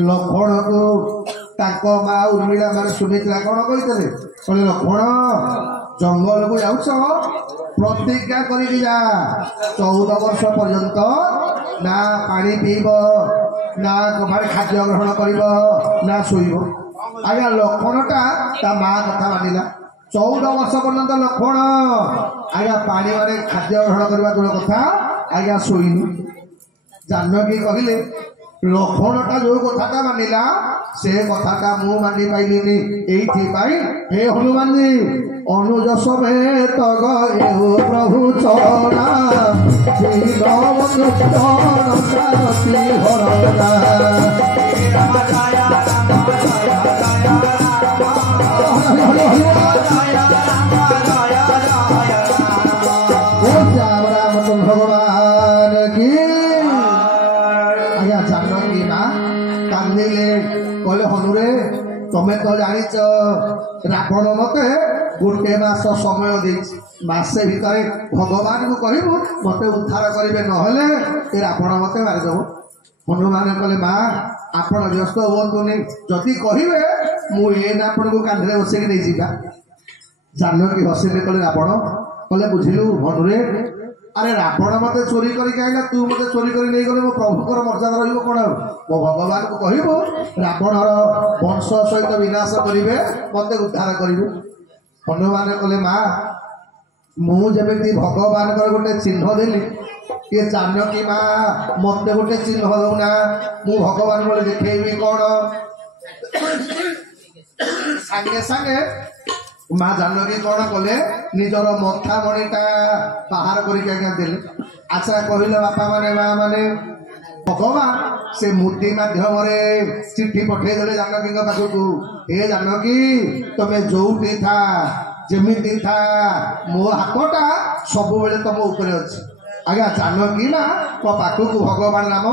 लक्ष्मण को माँ उर्मिला मान सुनीता कौन कही लक्ष्मण जंगल को जाऊच प्रतिज्ञा कर 14 वर्ष पर्यंत ना पानी पीब ना खाद्य ग्रहण कर ना शोब आज्ञा लक्ष्मणटा ता माँ कथा मानिला 14 वर्ष पर्यंत लक्ष्मण आज्ञा पानी माने खाद्य ग्रहण करवा दूर कथा आज्ञा शोनी जानकी कहले लक्ष्मणटा जो कथा मानिला से कथा मु मानि पाइलिनी हे हनुमान जी अनुज समेत गए प्रभु चरणा भगवान की आज्ञा जानकी माँ कांदिले कहले हनुरे तमे तो जानिच रावण मते गोटे मास समय मासे भितर भगवान को कहबू मते उद्धार करेंगे नहले रावण मते मारिदेव हनुमान कहले माँ आपण व्यस्त हुआ जदि कहे मुझे आपण को कांधे बसैक नहीं जा जानकी हसिले कहले रावण कहले बुझिलु हनुरे अरे रावण मते चोरी करके तू मते चोरी कर नहीं गले मो प्रभुकर मर्यादा रही कौन मो भगवान को कहबू रावणर वंश सहित विनाश करेंगे मत उद्धार करेंगे हनुमान कहले माँ मुझे भगवान गोटे चिन्ह देली ये जानकी माँ मत गोटे चिन्ह दौना मु भगवान बोले देखेबी कौन सांगे सांगे माँ जानकी कौन कले निजर मथा मणिटा बाहर करके आशा कहले बापा माने माँ माने भगवान से मूर्ति माध्यम चिट्ठी पठेदेले जानकी पाखक हे जानकी तमें जोटी था जमी था मो हाथटा सब बेले तुम ऊपर अच्छी आज्ञा जानकी ना तो पाखक भगवान नाम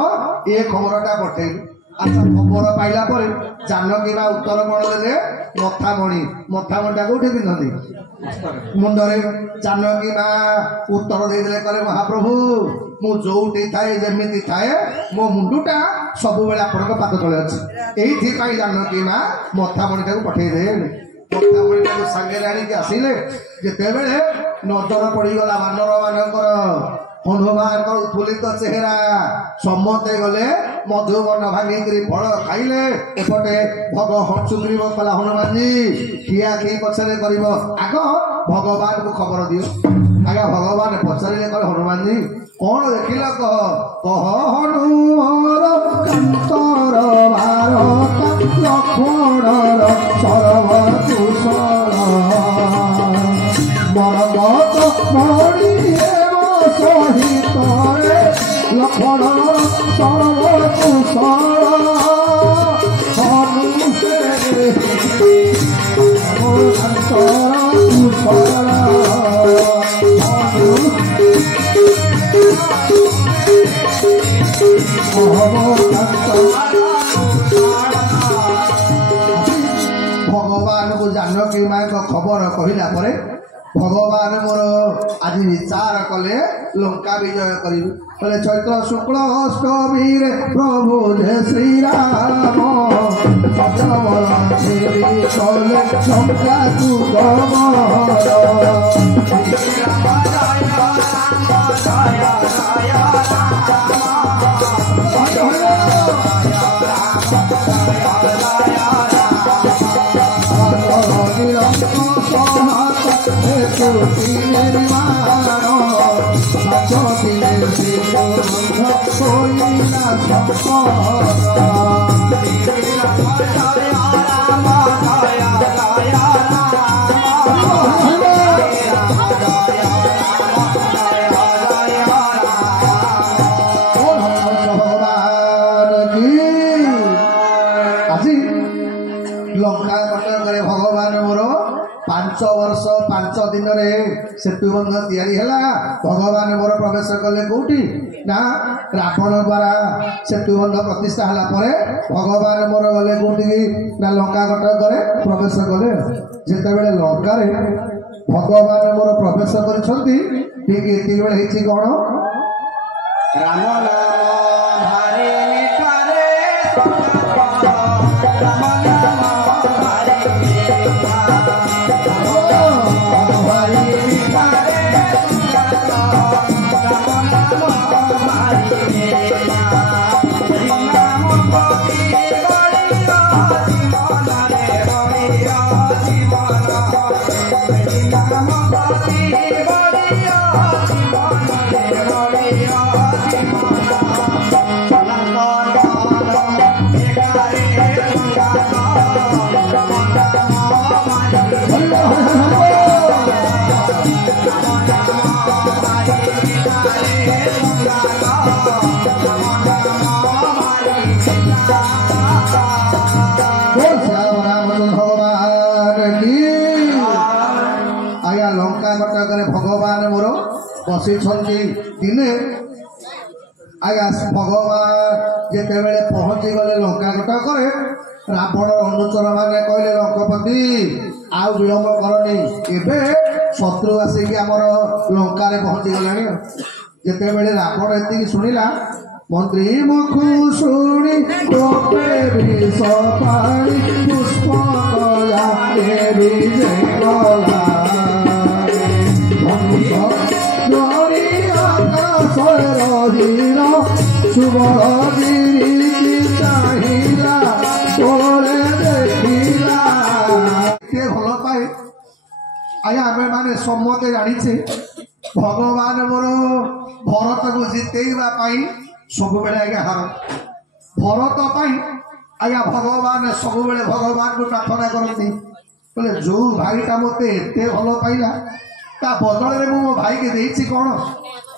ये खबरटा पठेल अच्छा खबर पाइला पर जानकी माँ उत्तर कौन देले मथामणिटा कौटे पिंधती मुंडरे जानकी माँ उत्तर देदेले कहे महाप्रभु मु जोटी थाए जमी थाए मो मुंडुटा सब बेले आपण पाद तले अच्छी यही जानकी माँ मथामणिटा पठेदे मथामणिटा सांगे आणिक आसिले जिते बेले नजर पड़गला बानर मानकर हनुमान उत्फुल्लित चेहरा समते गले मधुबन भांगी फल खाइले एपटे भग सुग्रीव कला हनुमान जी खिया खी पचरे कर आग भगवान को खबर दियो आज्ञा भगवान पचारे कहे हनुमान जी कौन देखिल कह हनुमान कंतर भारत लक्ष्मण सर्वकुशल मरगत मणि सहित लक्ष्मण सर्वकुशल भगवान को जानकी माँ खबर कहला पर भगवान मोर आज विचार कले लंका विजय करें चैत्र शुक्ल अष्टमी प्रभु जय श्री राम लंका भगवान আজি ଲଙ୍କା କଟକରେ ଭଗବାନ ମୋର 5 ବର୍ଷ 5 ଦିନରେ ସେତୁବନ୍ଧ ତିଆରି ହେଲା। ଭଗବାନ ମୋର ପ୍ରବେଶ କଲେ କୋଉଠି ନା ରାବଣ ଦ୍ୱାରା ସେତୁବନ୍ଧ ପ୍ରତିଷ୍ଠା ହେଲା ପରେ ଭଗବାନ ମୋର ଗଲେ କୋଉଠିକି ନା ଲଙ୍କା କଟକରେ ପ୍ରବେଶ କଲେ। ଯେତେବେଳେ ଲଙ୍କାରେ ଭଗବାନ ମୋର ପ୍ରବେଶ କରିଛନ୍ତି ଠିକ ଏତିକିବେଳେ ହେଇଛି କଣ ରାମ ନାମ ଭାରି ମିଠାରେ ରାମ ନାମ ଭାରି ଭଗବାନ ମୋର ବସିଛନ୍ତି। ଦିନେ ଆଜ୍ଞା ଭଗବାନ ଯେତେବେଳେ ପହଞ୍ଚିଗଲେ ଲଙ୍କା କଟକରେ ରାବଣ ଅନୁଚର ମାନେ କହିଲେ ଲଙ୍କପତି ଆଉ ବିଳମ୍ବ କରନି, ଏବେ ଶତ୍ରୁ ଆସିକି ଆମର ଲଙ୍କାରେ ପହଞ୍ଚିଗଲାଣି। ଯେତେବେଳେ ରାବଣ ଏତିକି ଶୁଣିଲା ମନ୍ତ୍ରୀ ମୁଖୁ ଶୁଣି ଗୋପେ ବିଷ ପାଣି ପୁଷ୍ପ ଚାହିଁଲା ଭଲ ପାଏ। ଆଜ୍ଞା ଆମେ ମାନେ ସମସ୍ତେ ଜାଣିଛେ ଭଗବାନ ମୋର ଭରତକୁ ଜିତେଇବା ପାଇଁ ସବୁବେଳେ ଆଜ୍ଞା ହାର ଭରତ ପାଇଁ ଆଜ୍ଞା ଭଗବାନ ସବୁବେଳେ ଭଗବାନଙ୍କୁ ପ୍ରାର୍ଥନା କରନ୍ତି। ବୋଲେ ଯୋଉ ଭାଇଟା ମତେ ଏତେ ଭଲ ପାଇଲା ତା ବଦଳରେ ମୁଁ ମୋ ଭାଇକି ଦେଇଛି କଣ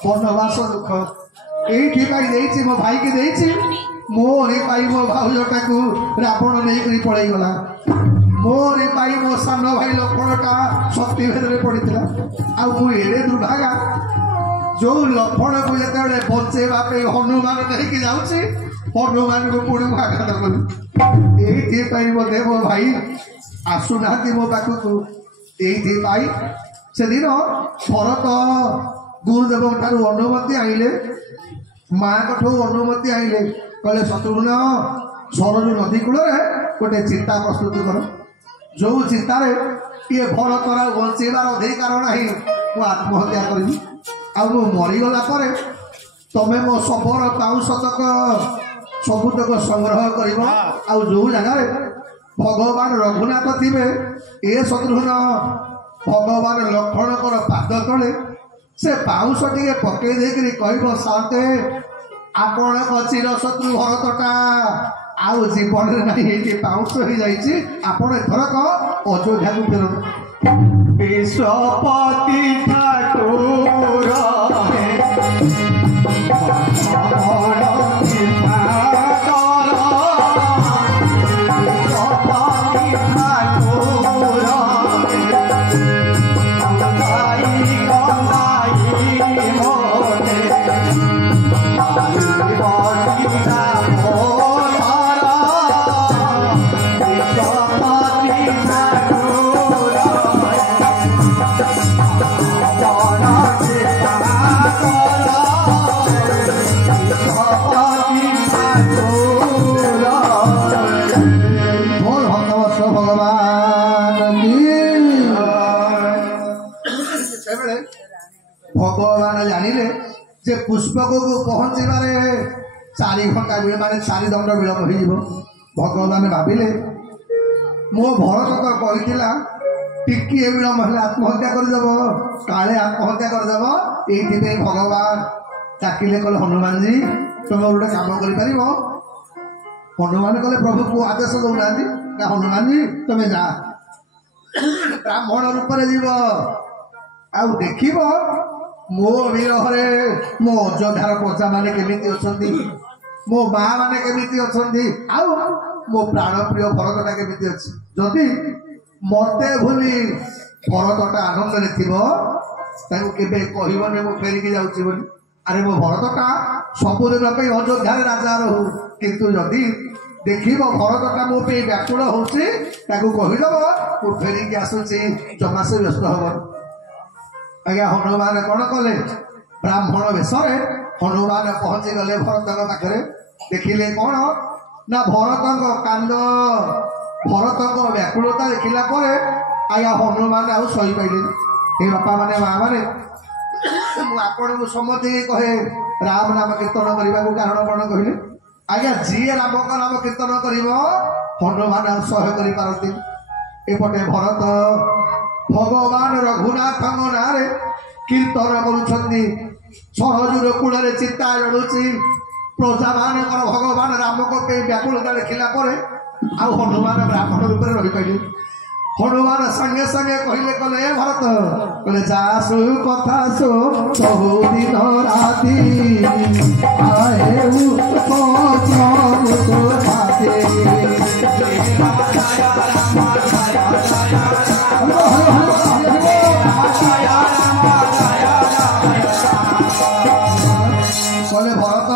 ବନବାସ ଦୁଃଖ ଏଇଥିପାଇଁ ଦେଇଛି, ମୋ ଭାଇକି ଦେଇଛି। ମୋରି ପାଇଁ ମୋ ଭାଉଜଟାକୁ ରାବଣ ନେଇକରି ପଳେଇଗଲା। ମୋରି ପାଇଁ ମୋ ସାନ ଭାଇ ଲକ୍ଷ୍ମଣଟା ଶକ୍ତି ଭେଦରେ ପଡିଥିଲା। ଆଉ ମୁଁ ଏଡେ ଦୁର୍ଭାଗା ଯୋଉ ଲକ୍ଷ୍ମଣକୁ ଯେତେବେଳେ ବଞ୍ଚେଇବା ପାଇଁ ହନୁମାନ ନେଇକି ଯାଉଛି ହନୁମାନଙ୍କୁ ପୁଣି ମୁଁ ଆଘାତ କଲି। ଏଇଥିପାଇଁ ବୋଧେ ମୋ ଭାଇ ଆସୁନାହାନ୍ତି ମୋ ପାଖକୁ। ଏଇଥିପାଇଁ ସେଦିନ ଭରତ ଗୁରୁଦେବଙ୍କ ଠାରୁ ଅନୁମତି ଆଣିଲେ, ମାଙ୍କଠୁ ଅନୁମତି ଆଣିଲେ। କହିଲେ ଶତ୍ରୁଘ୍ନ ସରଜୁ ନଦୀ କୂଳରେ ଗୋଟେ ଚିତା ପ୍ରସ୍ତୁତ କର, ଯୋଉ ଚିତାରେ ଇଏ ଭରତର ବଞ୍ଚେଇବାର ଅଧିକାର ନାହିଁ, ମୁଁ ଆତ୍ମହତ୍ୟା କରିବି। ଆଉ ମୁଁ ମରିଗଲା ପରେ ତମେ ମୋ ଶବର ପାଉଁଶତକ ସବୁତକ ସଂଗ୍ରହ କରିବ। ଆଉ ଯୋଉ ଜାଗାରେ ଭଗବାନ ରଘୁନାଥ ଥିବେ ଏ ଶତ୍ରୁଘ୍ନ ଭଗବାନ ଲକ୍ଷ୍ମଣଙ୍କର ପାଦ ତଳେ ସେ ବାଉଁଶ ଟିକେ ପକେଇ ଦେଇକିରି କହିବ ସାତେ ଆପଣଙ୍କ ଚିର ଶତ୍ରୁ ଭରତଟା ଆଉ ଜୀବନରେ ନାହିଁ, ଏଇଠି ବାଉଁଶ ହେଇଯାଇଛି, ଆପଣ ଏଥରକ ଅଯୋଧ୍ୟାକୁ ଫେରନ୍ତୁ। ବିଶ୍ୱପତି ଠାକୁର ଭଗବାନ ଜାଣିଲେ ଯେ ପୁଷ୍ପକକୁ ପହଞ୍ଚିବାରେ 4 ଘଣ୍ଟା ମାନେ 4 ଦଣ୍ଡ ବିଳମ୍ବ ହେଇଯିବ। ଭଗବାନ ଭାବିଲେ ମୋ ଭରତ ତ କହିଥିଲା ଟିକିଏ ବିଳମ୍ବ ହେଲେ ଆତ୍ମହତ୍ୟା କରିଦେବ, କାଳେ ଆତ୍ମହତ୍ୟା କରିଦେବ। ଏଇଥିପାଇଁ ଭଗବାନ ଡାକିଲେ, କହିଲେ ହନୁମାନଜୀ ତମେ ଗୋଟେ କାମ କରିପାରିବ। ହନୁମାନ କହିଲେ ପ୍ରଭୁ ପୁଅ ଆଦେଶ ଦଉନାହାନ୍ତି ନା ହନୁମାନଜୀ ତମେ ଯା ବ୍ରାହ୍ମଣ ରୂପରେ ଯିବ ଆଉ ଦେଖିବ ମୋ ବିରହରେ ମୋ ଅଯୋଧ୍ୟାର ପ୍ରଜା ମାନେ କେମିତି ଅଛନ୍ତି। मो माँ माने केमिति अछंती आउ मो प्राण प्रिय भरतटा केमिति अछि जदि मते भूली भरतटा आनंद रे थिबो ताको केबे कहिबने मो फेरिकी जाउची बोली अरे मो भरतटा सब दिन पे अयोध्या राजा रहू किंतु जदि देखिब भरतटा मो पे व्याकुल होउची ताको कहिदब मो फेरिकी आसुची जमा से व्यस्त हबो आज्ञा हनुमान कौन कले ब्राह्मण वेशरे हनुमान पहुंची गले भरत पाखे देखिले कौन ना भरत कांद भरत व्याकुलता देखला आज्ञा हनुमान आउ सही पाइले हे बापा माने माँ माने आपन सम्मति कहे राम नाम कीर्तन करने को कारण कौन कहले आज्ञा जी राम का नाम कीर्तन कर हनुमान आउ सह कर एपटे भरत भगवान रघुनाथ नारे कीर्तन करुछंती सहजुर कूल चिंता जड़ुची प्रजा मान भगवान राम को व्याकुलता देखला आ हनुमान ब्राह्मण रूप में रही पाइले हनुमान संगे संगे कहले कले भरत कहले जासु कथा सो बहुदिन राति आए कले भरत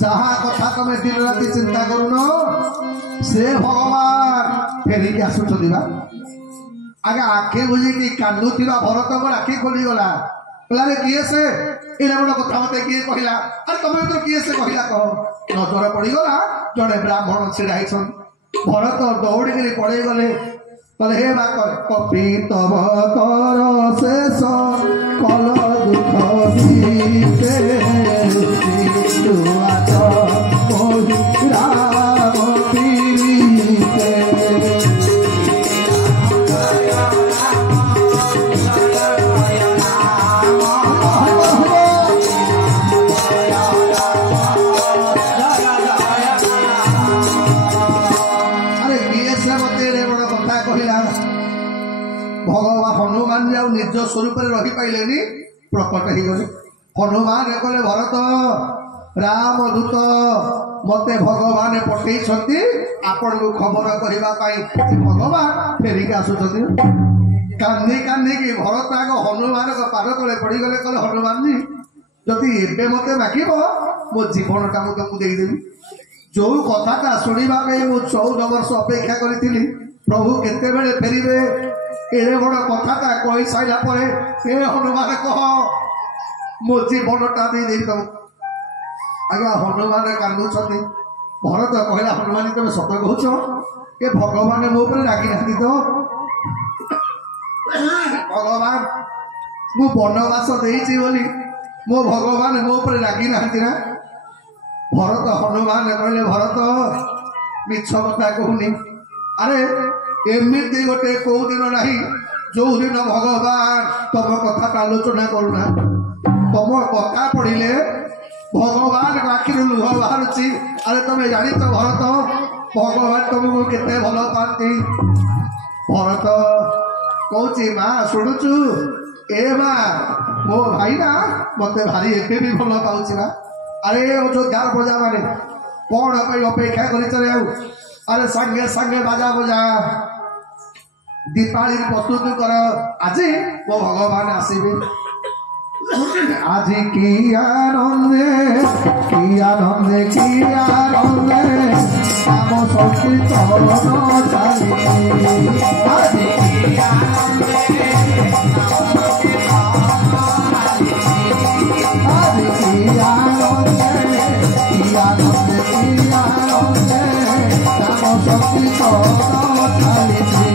जहा कथा तमें दिन राति चिंता करुन से भगवान फेरिकी आसुचंदी बा आगे आखि बुझिकी कांदुथिबा भरत को आखि खोली गला कहला किए से एना बड़ कथा मते किए कहला अरे तमे तो किए से कहला कह नजर पड़ी गला जड़े ब्राह्मण छिड़ा हिछन भरत दौड़ी के पड़े गले कहले हे बा कपि तब कर शेष कल दुख बीते दुआ राम पीते भगवान हनुमान जाऊ निज स्वरूप रही पाइले प्रकट हो गले हनुमान कले भरत राम दूत मते भगवान पठे आपण को खबर करने भगवान फेरिक आसुच्च कान्दी कान्दी की भरत आग हनुमान पाद तले पड़गले कले हनुमान जी जदि एबे मते मागिब मो जीवनटा मु तुमको देदेवी जो कथा शुणा मु 14 वर्ष अपेक्षा करी प्रभु केते बेले फेरिबे एड़े बड़ कथा कही सारा पर हनुमान कह मो जीवनटा दे तुम आज्ञा हनुमान कांदुंट भरत कहला हनुमान तुम सत कह ये भगवान मो पर रागी ना तो भगवान मु वनवास देइछि बोली मो भगवान मो पर रागी ना भरत हनुमान कहले भरत मिछ कथा कहूनी अरे एमती गोटे कौ दिन ना जो दिन भगवान तुम कथा आलोचना करूना तुम कथा पढ़ले भगवान आखिर लुह बाहर अरे तुम जानी तो भरत भगवान तुमको केते भल पाती भरत कौची माँ शुणुचु ए माँ मो भाई ना मत भारी एबे भी भल पाउछि बा अरे अयोध्यार प्रजा माने कौन अपेक्षा कर अरे संगे संगे बाजा बजा दीपावली प्रस्तुत कर आज मो भगवान आसबे आज की आनंदे की आनंदे की आनंदे आम संकीर्तन चली आज की आनंदे आज की आनंदे की आनंदे की आनंदे आम संकीर्तन चली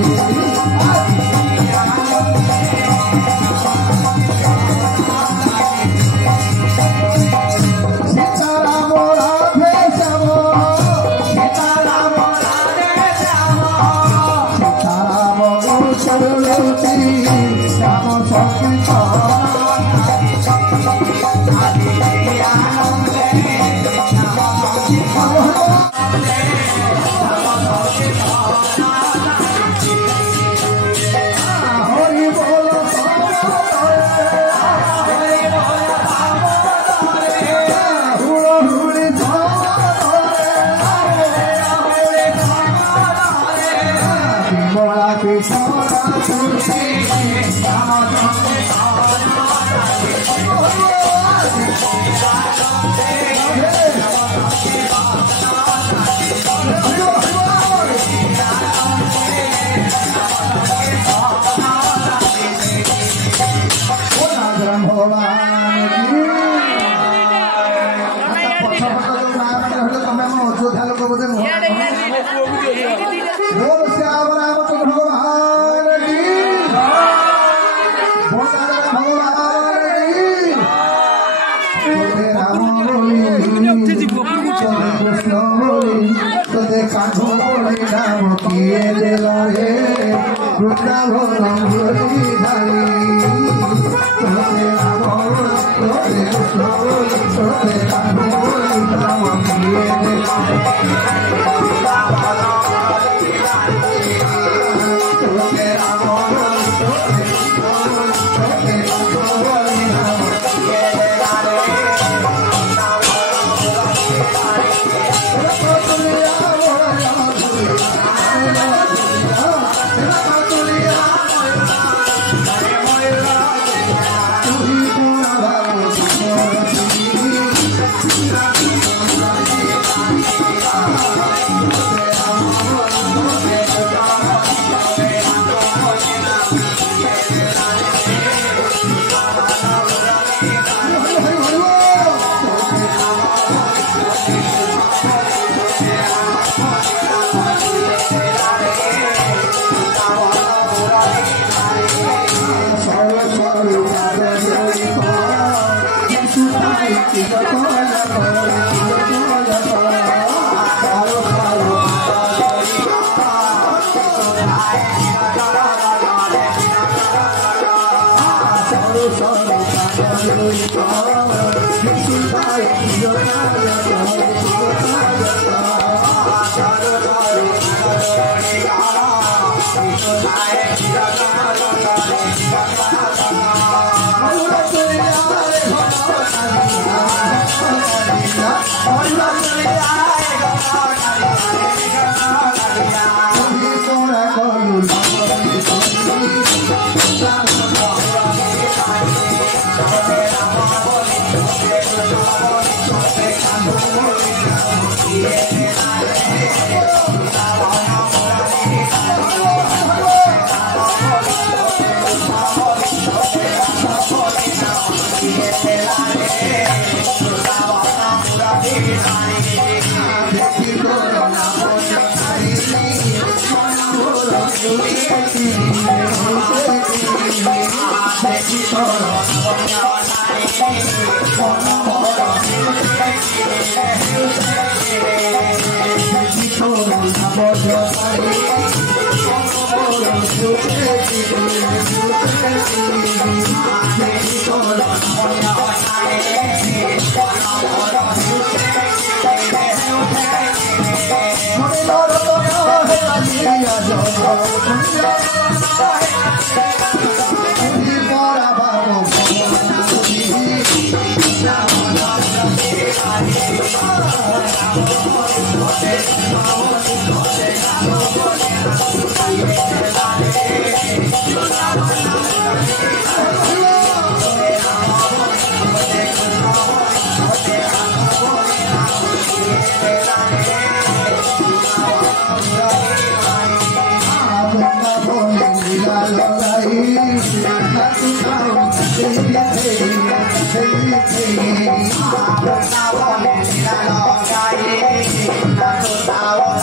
Hare Hãy subscribe cho kênh Ghiền Mì Gõ để không bỏ lỡ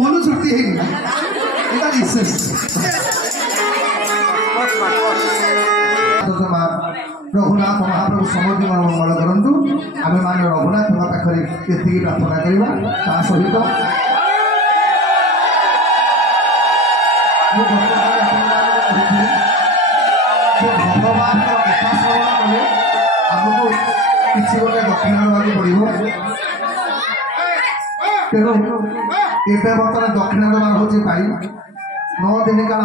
Manu ছুটি ହେଇନି এটা রিসেস रघुनाथ महाप्रभु समृद्धि मंगल करूँ आम मान रघुनाथ पाखे ये प्रार्थना करवा ता सहित भगवान कथा श्रवण कले आमको किसी गोटे दक्षिण देवाक पड़ो तेणु एवं बर्तमान दक्षिण देवार हूँ 9 दिन काल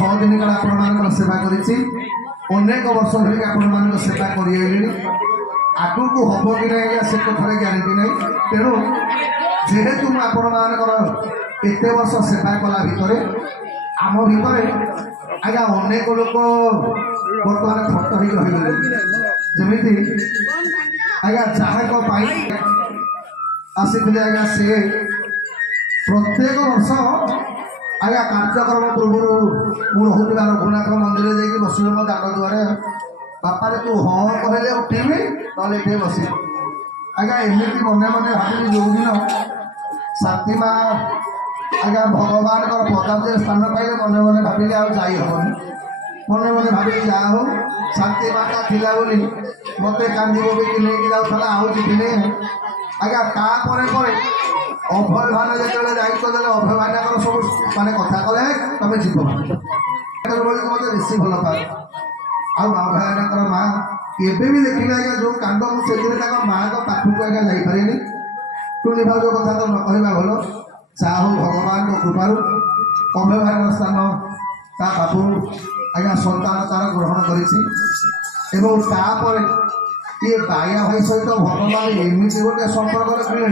6 दिन काल आपण सेवा करी अनेक वर्ष धरिक आपण सेवा कर आगु को हम कि नहीं से कथार ग्यारंटी नहीं तेणु जेहेतु आपण एत वर्ष सेवा कला भितर आम भितर आज्ञा अनेक लोक बर्तमान फट हो रही जमी आज्ञा जहाँ आसी आज्ञा से प्रत्येक वर्ष आज्ञा कार्यक्रम पूर्व मुझुवा रघुनाथ मंदिर जाकि बस मो दाग दुआरे बापा तू हाँ कहले उठेबी ना ये बस आज्ञा एमती मन मन भावी जो दिन शांति माँ आज्ञा भगवान पदार्थ स्थान पाइले मन मन भाविले आ जाई हेनी मन मन भाविली जहाँ हो शांति माता थिला बोली मत कांदी बोबी नहीं जाऊला आउ जी आज्ञा तापर अभय भान जो दायित्व देते अभय भाई सब मानने कथा कले तुम जीव मत बेसी भल पाए अभय माँ एवं भी देखिए आज्ञा जो कांद मुझे माँ को पाखक आज्ञा जापारे टुनी भाज कथा तो न कहवा भल जा हो भगवान कृपार अभय भाई स्थान ता बाबू आज्ञा सन्तान तार ग्रहण कर ये बाया भाई सहित भगवान एमती गोटे संपर्क मिले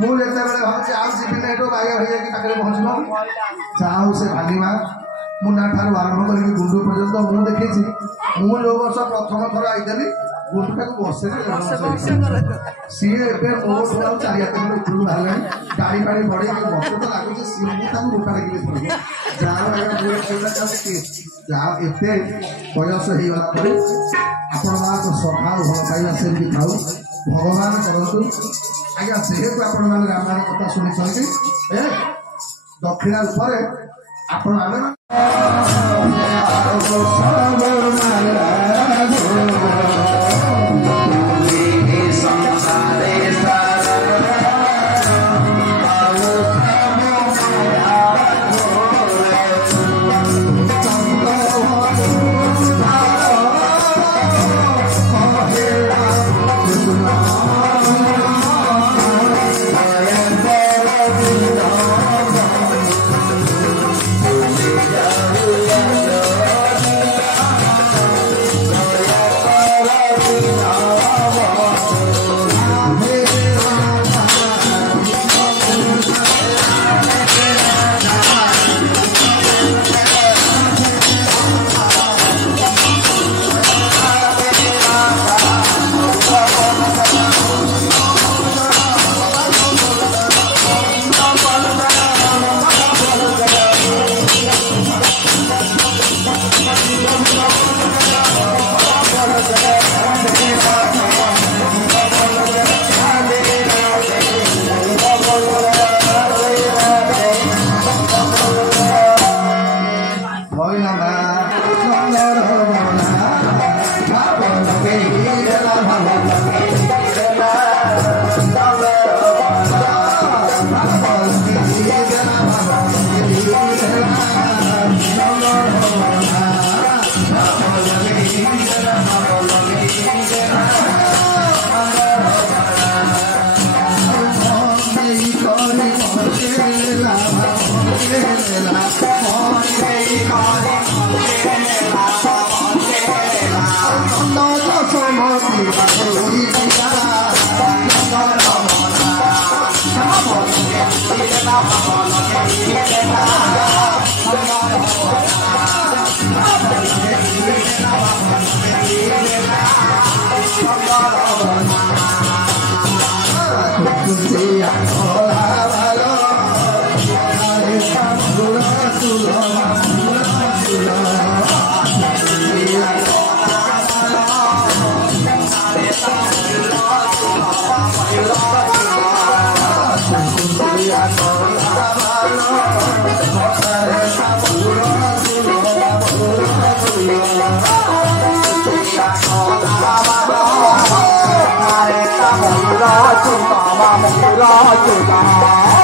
मुझे भावी आज जीवन बाया भाई जाकि पहुँचल जहाँ से भागी माँ मुना ठार आरंभ कर गुंडू पर्यटन मुझे देखी मुझे जो वर्ष प्रथम थर आई गुंडा को बसे सी मो चारिया उपरू बाहर गाड़ी फाड़ी बढ़े मत तो लगुच सी रूपा लगे जहाँ जहाँ एत बयस होगला आपण मान श्रद्धा भल पाइबा से भी खाऊ भगवान करूँ आज्ञा जेहेतु आपण मैंने रामायण कथा शुणी दक्षिणा रूप आपण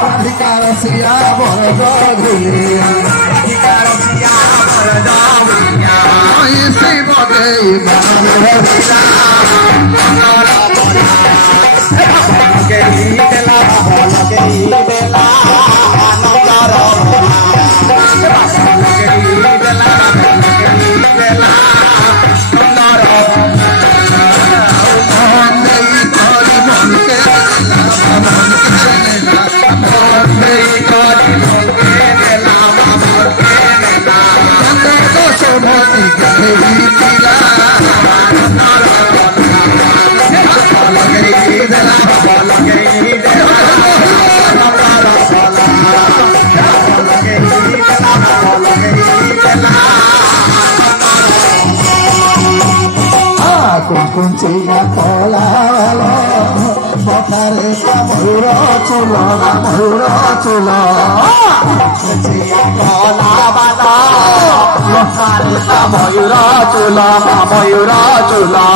Rasiya Bharata Guriya Rasiya Bharata Guriya Aisi Bhagay Bharata Geri Bela Geri Bela Anandara Geri Bela Kuncinya kola lo bokare kamuro chulo kuncinya kola bala bokare kamuro chulo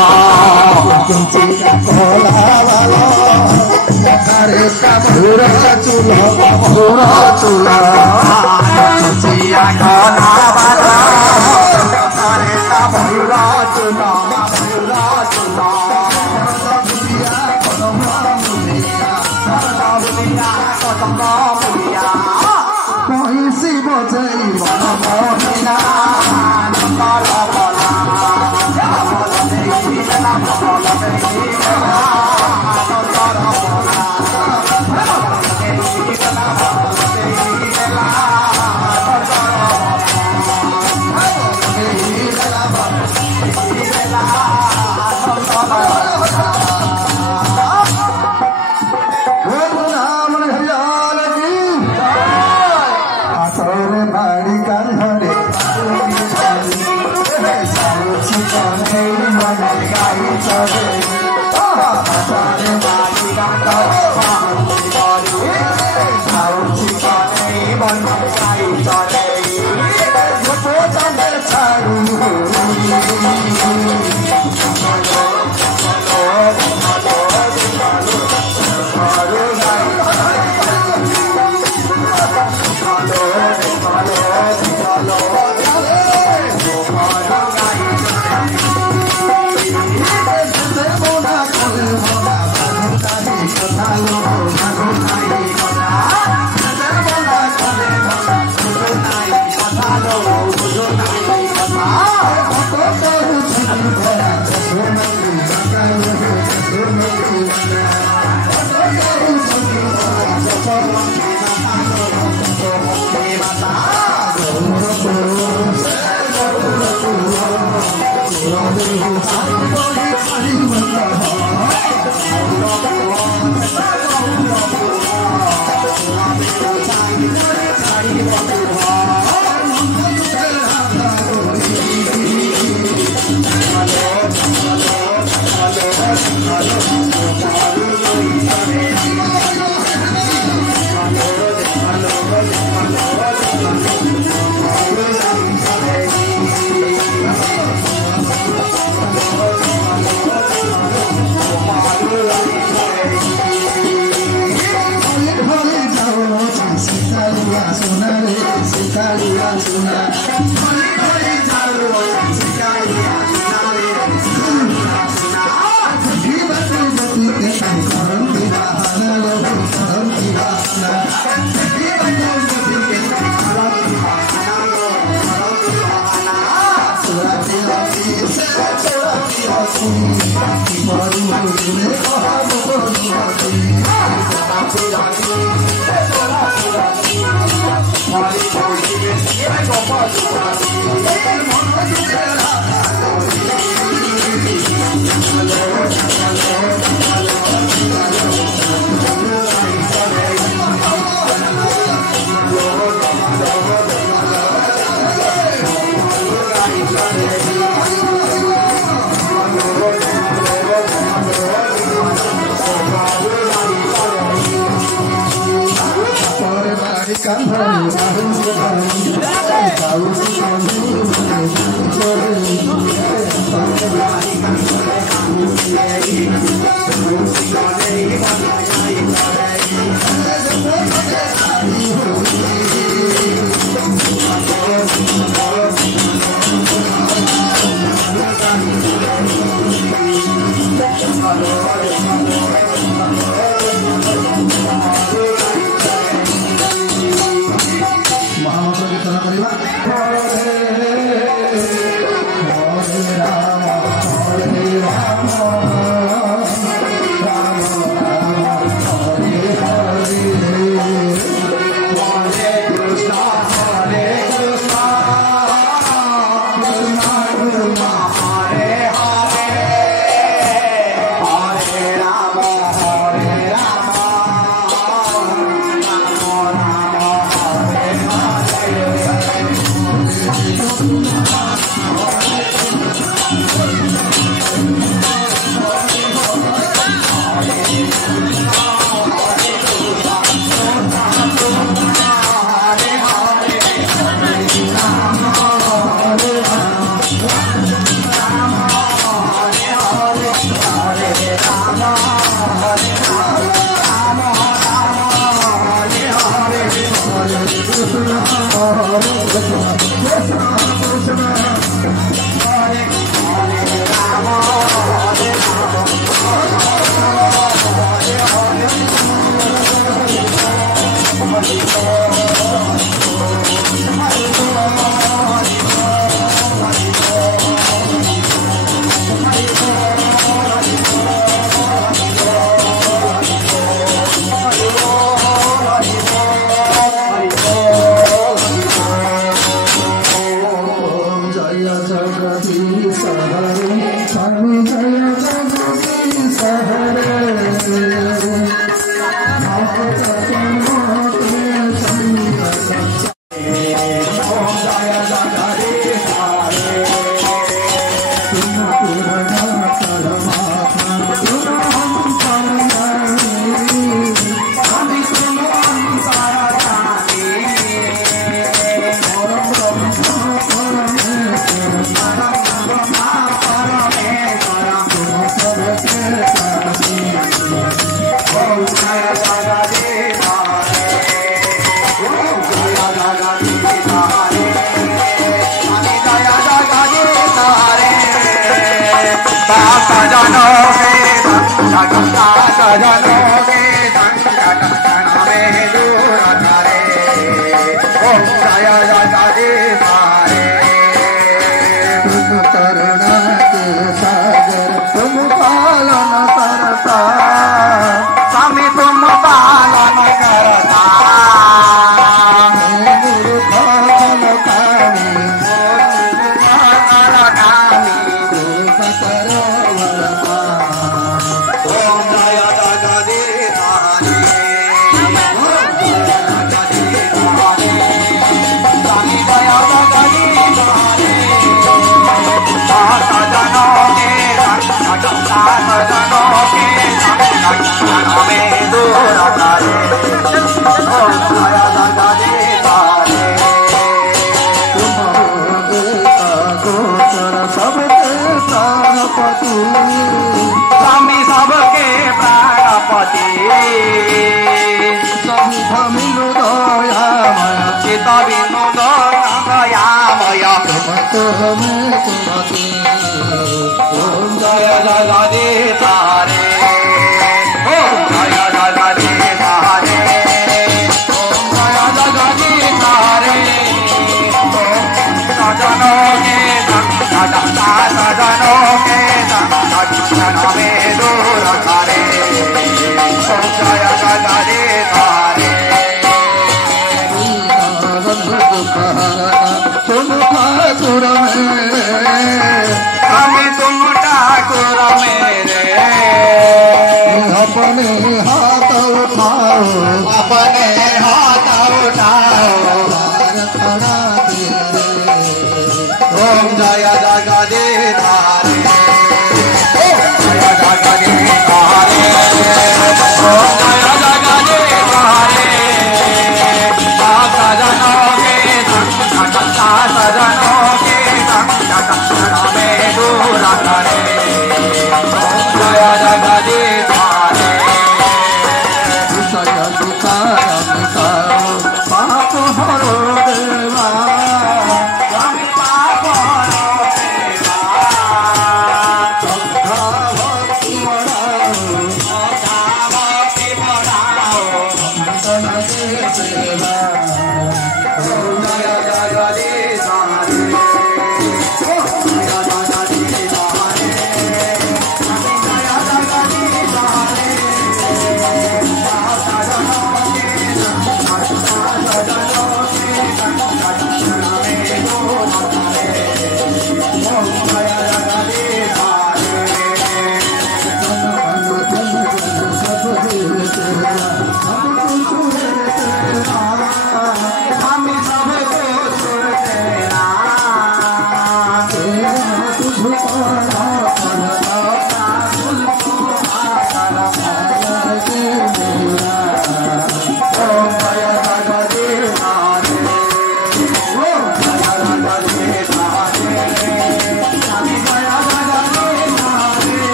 kuncinya kola bala bokare kamuro chulo kuncinya kola bala bokare kamuro chulo Koisi bojai mana mohina nambala bala Thank you. महामंत्र कीर्तन करवा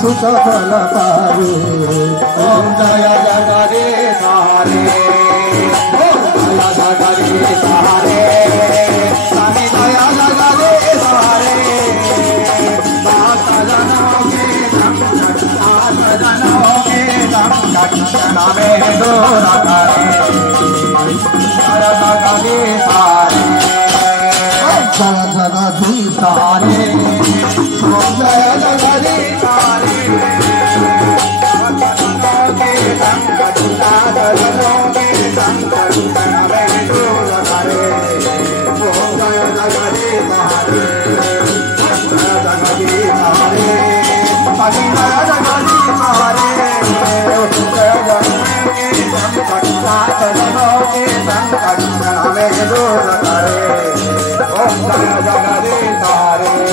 सुख फल पावे ओम जय जगदीश हरे ओम जय जगदीश हरे स्वामी जय जगदीश हरे भक्त जनों के संकट में दूर करे जय जगदीश हरे जय जगदीश हरे ओम जय जगदीश हरे जगदीश हरे